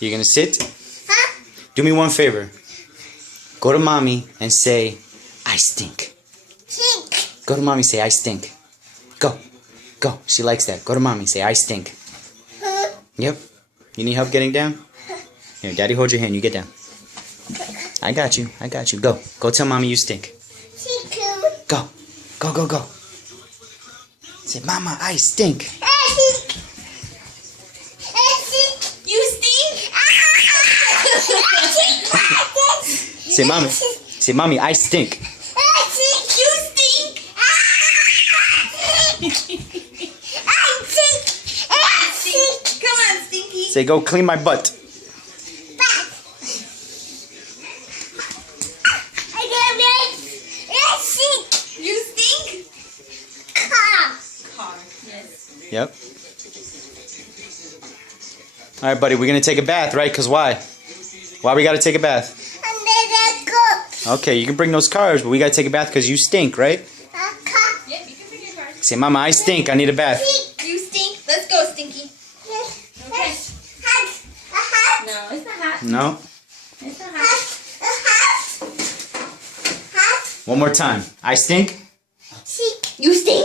You're gonna sit? Do me one favor. Go to mommy and say, I stink. Go to mommy, say, I stink. Go. Go. She likes that. Go to mommy, say, I stink. Yep. You need help getting down? Here, daddy, hold your hand. You get down. I got you. I got you. Go. Go tell mommy you stink. Go. Go, go, go. Say, Mama, I stink. You stink? Say, Mommy. Say, Mommy, I stink. You stink? Come on, Stinky. Say, go clean my butt. You stink? Car. Yes. Yep. All right, buddy, we're going to take a bath, right? Because why? Why we got to take a bath? Okay, you can bring those cars, but we got to take a bath because you stink, right? Yep, you can bring your car. Say, Mama, I stink. I need a bath. You stink? Let's go, Stinky. Okay. No, it's not hot. No? It's not hot. One more time. I stink? You stink.